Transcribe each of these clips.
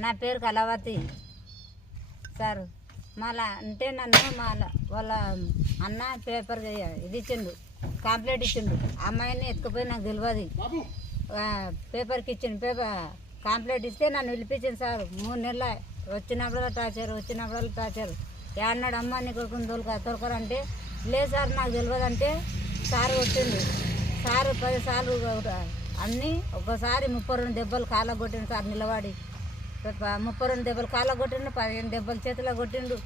నా పేరు కళావతి. సార్ మళ్ళా అంటే నన్ను మళ్ళా వాళ్ళ అన్న పేపర్ ఇది ఇచ్చిండు కాంప్లైంట్ ఇచ్చిండు. అమ్మాయిని ఎత్తుకుపోయి నాకు తెలియదు పేపర్కి ఇచ్చిండు పేపర్ కాంప్లైంట్ ఇస్తే నన్ను పిలిపించింది సార్. మూడు నెలల వచ్చినప్పుడు టార్చర్ వచ్చినప్పుడు టార్చర్ ఏమన్నాడు అమ్మ నీ కొడుకుని తోలుక తోలుకరంటే. లేదు సార్ నాకు తెలియదు అంటే సార్ వచ్చిండు సార్ పది సార్లు అన్నీ ఒకసారి ముప్పై రెండు దెబ్బలు కాళ్ళ కొట్టిండు సార్ నిలబడి. ముప్పై రెండు దెబ్బలు కాళ్ళ కొట్టిండు పదిహేను దెబ్బలు చేతిలో కొట్టిండు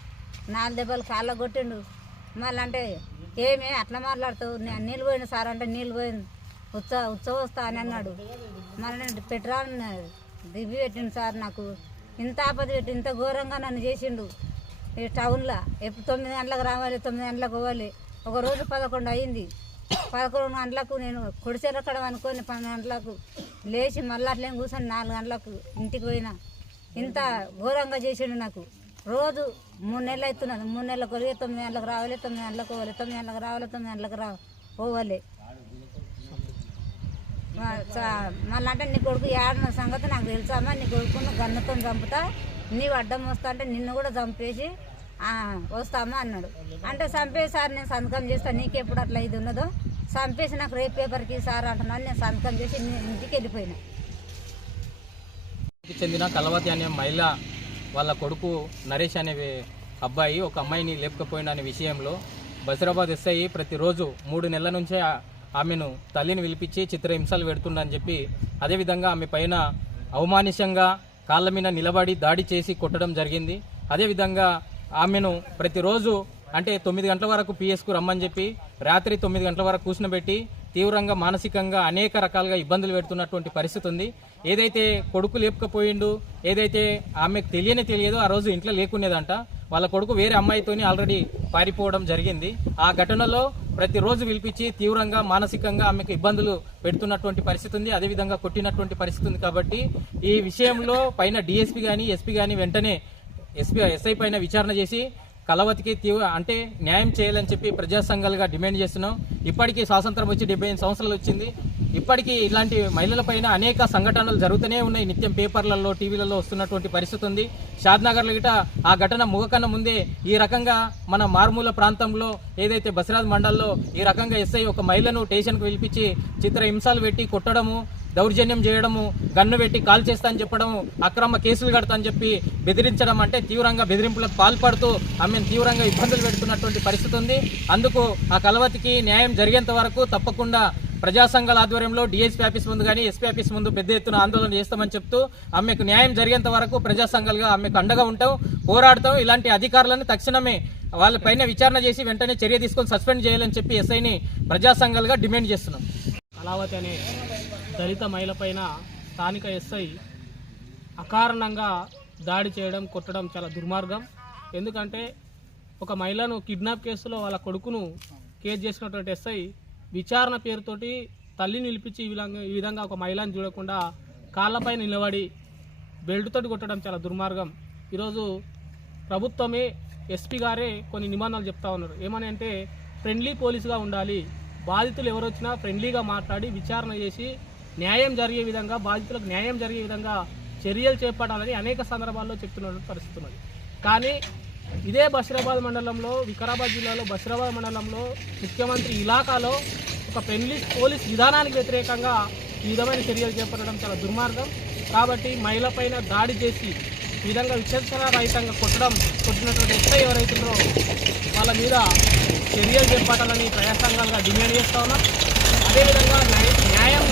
నాలుగు దెబ్బలు కాళ్ళ కొట్టిండు. మళ్ళీ అంటే ఏమి అట్లా మాట్లాడుతావు? నేను నీళ్ళు పోయింది సార్ అంటే నీళ్ళు పోయింది. ఉత్స ఉత్సవం వస్తా అని అన్నాడు. మళ్ళీ నేను పెట్రాన్ దిబ్బి పెట్టిండు సార్ నాకు. ఇంత ఆపద పెట్టి ఇంత ఘోరంగా నన్ను చేసిండు. ఈ టౌన్లో ఎప్పుడు తొమ్మిది గంటలకు రావాలి తొమ్మిది గంటలకు పోవాలి. ఒక రోజు పదకొండు అయింది. పదకొండు గంటలకు నేను కుడిసెరక్కడ అనుకొని పన్నెండు గంటలకు లేచి మళ్ళీ అట్లేం కూర్చొని నాలుగు గంటలకు ఇంటికి పోయినా. ఇంత ఘోరంగా చేసిండు నాకు. రోజు మూడు నెలలు అవుతున్నది. మూడు నెలలకు పోయి తొమ్మిది గంటలకు రావాలి తొమ్మిది గంటలకు పోవాలి తొమ్మిది గంటలకు రావాలి తొమ్మిది గంటలకు రా పోవాలి. మళ్ళీ అంటే నీ కొడుకు ఏడన్న సంగతి నాకు తెలుసామా నీ కొడుకును గన్నతో చంపుతా. నీవు అడ్డం వస్తా అంటే నిన్ను కూడా చంపేసి వస్తామా అన్నాడు. అంటే చంపేసి సార్ నేను సంతకం చేస్తాను నీకెప్పుడు అట్లా ఇది ఉన్నదో? చంపేసి నాకు రేపు పేపర్కి సార్ అంటున్నాను నేను సంతకం చేసి నీ ఇంటికి వెళ్ళిపోయినా. చెందిన కలవతి అనే మహిళ వాళ్ళ కొడుకు నరేష్ అనే అబ్బాయి ఒక అమ్మాయిని లేపకపోయిన అనే విషయంలో బసిరాబాద్ ఎస్ఐ ప్రతిరోజు మూడు నెలల నుంచే ఆమెను తల్లిని పిలిపించి చిత్రహింసలు పెడుతుండని చెప్పి అదేవిధంగా ఆమె పైన అవమానిషంగా కాళ్ళ మీద నిలబడి దాడి చేసి కొట్టడం జరిగింది. అదేవిధంగా ఆమెను ప్రతిరోజు అంటే తొమ్మిది గంటల వరకు పిఎస్కు రమ్మని చెప్పి రాత్రి తొమ్మిది గంటల వరకు కూర్చునబెట్టి తీవ్రంగా మానసికంగా అనేక రకాలుగా ఇబ్బందులు పెడుతున్నటువంటి పరిస్థితి ఉంది. ఏదైతే కొడుకు లేపకపోయిండు ఏదైతే ఆమెకు తెలియని తెలియదో ఆ రోజు ఇంట్లో లేకునేదంట. వాళ్ళ కొడుకు వేరే అమ్మాయితోని ఆల్రెడీ పారిపోవడం జరిగింది. ఆ ఘటనలో ప్రతిరోజు పిలిపించి తీవ్రంగా మానసికంగా ఆమెకు ఇబ్బందులు పెడుతున్నటువంటి పరిస్థితి ఉంది. అదేవిధంగా కొట్టినటువంటి పరిస్థితి ఉంది కాబట్టి ఈ విషయంలో పైన డిఎస్పీ కానీ ఎస్పీ కానీ వెంటనే ఎస్పీ ఎస్ఐ పైన విచారణ చేసి కలవతికి తీవ్ర అంటే న్యాయం చేయాలని చెప్పి ప్రజా సంఘాలుగా డిమాండ్ చేస్తున్నాం. ఇప్పటికీ స్వాతంత్రం వచ్చి డెబ్బై ఐదు సంవత్సరాలు వచ్చింది. ఇప్పటికీ ఇలాంటి మహిళలపైన అనేక సంఘటనలు జరుగుతూనే ఉన్నాయి. నిత్యం పేపర్లలో టీవీలలో వస్తున్నటువంటి పరిస్థితి ఉంది. షాద్నగర్లో గిట ఆ ఘటన ముగకన్న ముందే ఈ రకంగా మన మారుమూల ప్రాంతంలో ఏదైతే బసిరాజ్ మండల్లో ఈ రకంగా ఎస్ఐ ఒక మహిళను స్టేషన్కు పిలిపించి చిత్ర హింసలు పెట్టి కొట్టడము దౌర్జన్యం చేయడము గన్ను పెట్టి కాల్ చేస్తా అని చెప్పడము అక్రమ కేసులు కడతా అని చెప్పి బెదిరించడం అంటే తీవ్రంగా బెదిరింపులకు పాల్పడుతూ ఆమెను తీవ్రంగా ఇబ్బందులు పెడుతున్నటువంటి పరిస్థితి ఉంది. అందుకు ఆ కలవతికి న్యాయం జరిగేంత వరకు తప్పకుండా ప్రజా సంఘాల ఆధ్వర్యంలో డిఎస్పీ ఆఫీస్ ముందు కానీ ఎస్పీ ఆఫీస్ ముందు పెద్ద ఎత్తున ఆందోళన చేస్తామని చెప్తూ ఆమెకు న్యాయం జరిగేంత వరకు ప్రజా సంఘాలుగా ఆమెకు అండగా ఉంటాం పోరాడతాం. ఇలాంటి అధికారులను తక్షణమే వాళ్ళ పైన విచారణ చేసి వెంటనే చర్య తీసుకొని సస్పెండ్ చేయాలని చెప్పి ఎస్ఐని ప్రజా సంఘాలుగా డిమాండ్ చేస్తున్నాం. కళావతి అనే దళిత మహిళ పైన స్థానిక ఎస్ఐ అకారణంగా దాడి చేయడం కొట్టడం చాలా దుర్మార్గం. ఎందుకంటే ఒక మహిళను కిడ్నాప్ కేసులో వాళ్ళ కొడుకును కేసు చేసినటువంటి ఎస్ఐ విచారణ పేరుతోటి తల్లిని నిలిపించి ఈ విధంగా ఈ విధంగా ఒక మహిళను చూడకుండా కాళ్ళపై నిలబడి బెల్ట్తోటి కొట్టడం చాలా దుర్మార్గం. ఈరోజు ప్రభుత్వమే ఎస్పీ గారే కొన్ని నిబంధనలు చెప్తా ఉన్నారు. ఏమని అంటే ఫ్రెండ్లీ పోలీసుగా ఉండాలి. బాధితులు ఎవరు వచ్చినా ఫ్రెండ్లీగా మాట్లాడి విచారణ చేసి న్యాయం జరిగే విధంగా బాధితులకు న్యాయం జరిగే విధంగా చర్యలు చేపట్టాలని అనేక సందర్భాల్లో చెప్తున్న పరిస్థితి ఉన్నది. కానీ ఇదే బషీరాబాద్ మండలంలో వికారాబాద్ జిల్లాలో బషీరాబాద్ మండలంలో ముఖ్యమంత్రి ఇలాకాలో ఒక పెళ్ళి పోలీస్ విధానానికి వ్యతిరేకంగా ఈ విధమైన చర్యలు చేపట్టడం చాలా దుర్మార్గం. కాబట్టి మహిళపైన దాడి చేసి ఈ విధంగా విచక్షణ రహితంగా కొట్టడం కొట్టినటువంటి ఎస్ఐ ఎవరైతుందో వాళ్ళ మీద చర్యలు చేపట్టాలని ప్రయాసంగా డిమాండ్ చేస్తా ఉన్నాం. అదేవిధంగా న్యాయ- న్యాయం